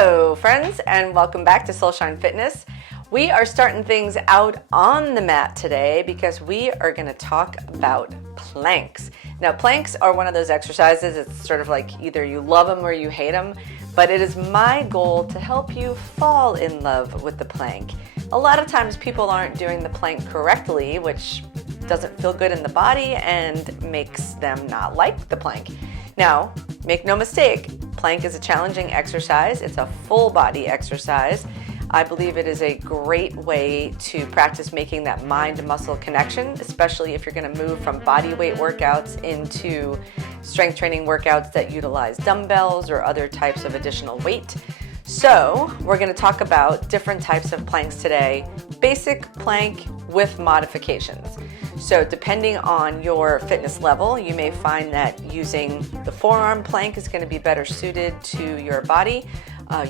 Hello friends, and welcome back to Soulshine Fitness. We are starting things out on the mat today because we are going to talk about planks. Now planks are one of those exercises, it's sort of like either you love them or you hate them, but it is my goal to help you fall in love with the plank. A lot of times people aren't doing the plank correctly, which doesn't feel good in the body and makes them not like the plank. Now, make no mistake, plank is a challenging exercise. It's a full body exercise. I believe it is a great way to practice making that mind-muscle connection, especially if you're going to move from body weight workouts into strength training workouts that utilize dumbbells or other types of additional weight. So we're going to talk about different types of planks today. Basic plank with modifications. So depending on your fitness level, you may find that using the forearm plank is going to be better suited to your body.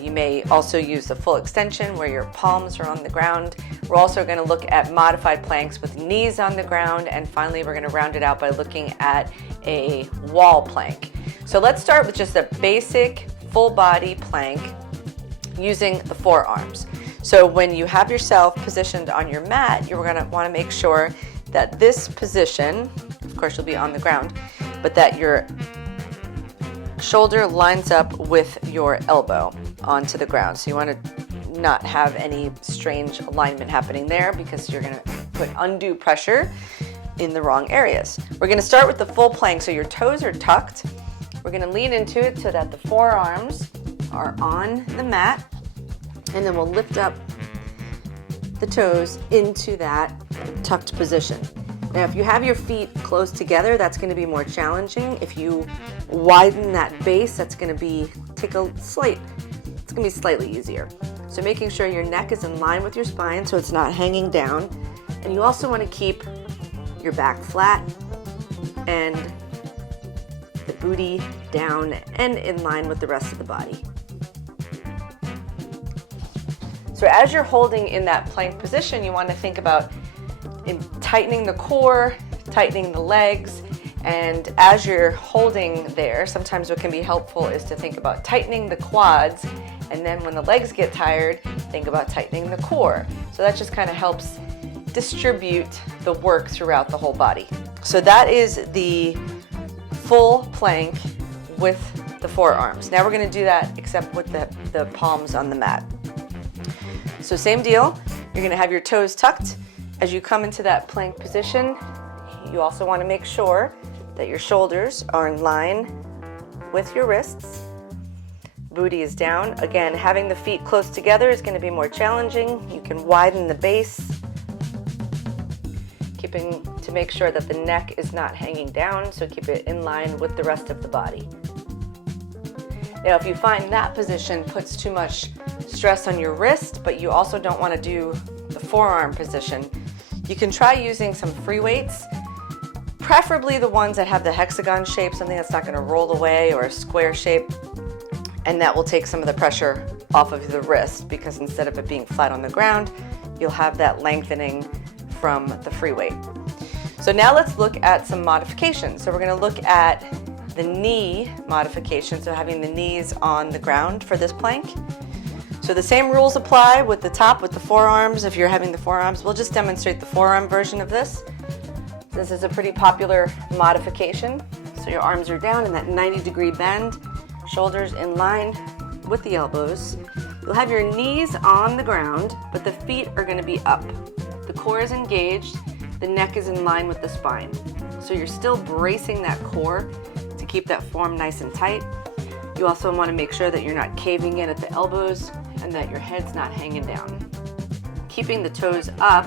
You may also use the full extension where your palms are on the ground. We're also going to look at modified planks with knees on the ground. And finally, we're going to round it out by looking at a wall plank. So let's start with just a basic full body plank using the forearms. So when you have yourself positioned on your mat, you're going to want to make sure that this position, of course you'll be on the ground, but that your shoulder lines up with your elbow onto the ground. So you want to not have any strange alignment happening there because you're going to put undue pressure in the wrong areas. We're going to start with the full plank. So your toes are tucked. We're going to lean into it so that the forearms are on the mat, and then we'll lift up the toes into that tucked position. Now if you have your feet close together, that's going to be more challenging. If you widen that base, that's going to be slightly easier. So making sure your neck is in line with your spine so it's not hanging down, and you also want to keep your back flat and the booty down and in line with the rest of the body. So as you're holding in that plank position, you want to think about tightening the core, tightening the legs, and as you're holding there, sometimes what can be helpful is to think about tightening the quads, and then when the legs get tired, think about tightening the core. So that just kind of helps distribute the work throughout the whole body. So that is the full plank with the forearms. Now we're going to do that except with the palms on the mat. So same deal, you're going to have your toes tucked. As you come into that plank position, you also want to make sure that your shoulders are in line with your wrists. Booty is down. Again, having the feet close together is going to be more challenging. You can widen the base, keeping to make sure that the neck is not hanging down, so keep it in line with the rest of the body. Now, if you find that position puts too much stress on your wrist, but you also don't want to do the forearm position, you can try using some free weights, preferably the ones that have the hexagon shape, something that's not going to roll away, or a square shape, and that will take some of the pressure off of the wrist, because instead of it being flat on the ground, you'll have that lengthening from the free weight. So now let's look at some modifications. So we're going to look at the knee modification, so having the knees on the ground for this plank. So the same rules apply with the top, with the forearms. If you're having the forearms, we'll just demonstrate the forearm version of this. This is a pretty popular modification. So your arms are down in that 90-degree bend, shoulders in line with the elbows. You'll have your knees on the ground, but the feet are going to be up. The core is engaged, the neck is in line with the spine. So you're still bracing that core to keep that form nice and tight. You also want to make sure that you're not caving in at the elbows and that your head's not hanging down. Keeping the toes up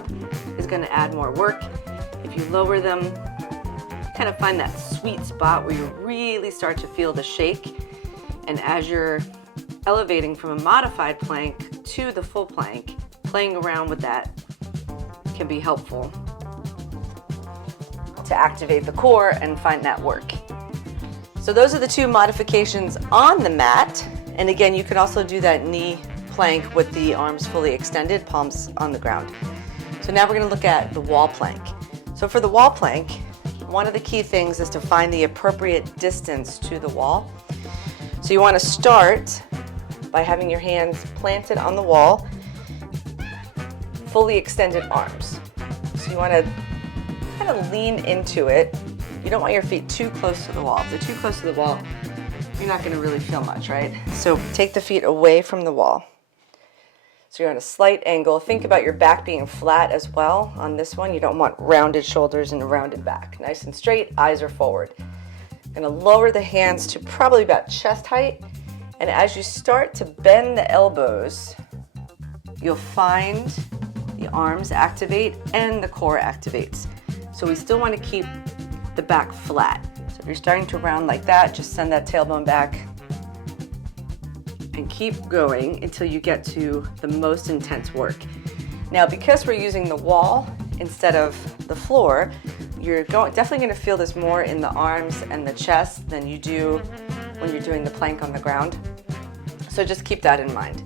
is going to add more work. If you lower them, kind of find that sweet spot where you really start to feel the shake. And as you're elevating from a modified plank to the full plank, playing around with that can be helpful to activate the core and find that work. So those are the two modifications on the mat. And again, you can also do that knee plank with the arms fully extended, palms on the ground. So now we're going to look at the wall plank. So for the wall plank, one of the key things is to find the appropriate distance to the wall. So you want to start by having your hands planted on the wall, fully extended arms. So you want to kind of lean into it. You don't want your feet too close to the wall. If they're too close to the wall, you're not going to really feel much, right? So take the feet away from the wall. So you're on a slight angle. Think about your back being flat as well on this one. You don't want rounded shoulders and a rounded back. Nice and straight, eyes are forward. Going to lower the hands to probably about chest height. And as you start to bend the elbows, you'll find the arms activate and the core activates. So we still want to keep the back flat. So if you're starting to round like that, just send that tailbone back and keep going until you get to the most intense work. Now, because we're using the wall instead of the floor, you're definitely going to feel this more in the arms and the chest than you do when you're doing the plank on the ground. So just keep that in mind.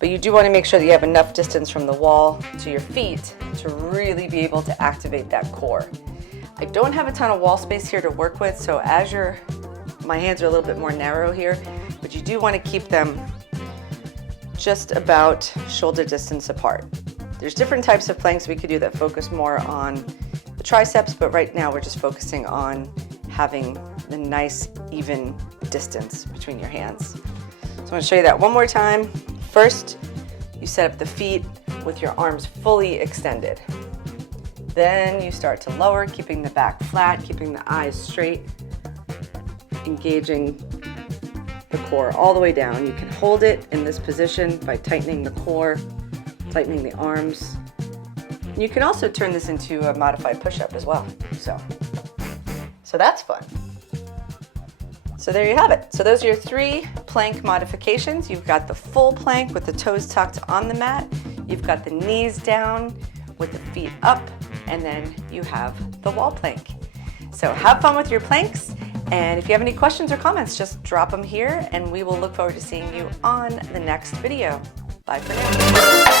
But you do want to make sure that you have enough distance from the wall to your feet to really be able to activate that core. I don't have a ton of wall space here to work with, so my hands are a little bit more narrow here, but you do want to keep them just about shoulder distance apart. There's different types of planks we could do that focus more on the triceps, but right now we're just focusing on having the nice even distance between your hands. So I'm going to show you that one more time. First, you set up the feet with your arms fully extended. Then you start to lower, keeping the back flat, keeping the eyes straight, engaging the core all the way down. You can hold it in this position by tightening the core, tightening the arms. And you can also turn this into a modified push-up as well. So that's fun. So there you have it. So those are your 3 plank modifications. You've got the full plank with the toes tucked on the mat. You've got the knees down with the feet up. And then you have the wall plank. So have fun with your planks. And if you have any questions or comments, just drop them here and we will look forward to seeing you on the next video. Bye for now.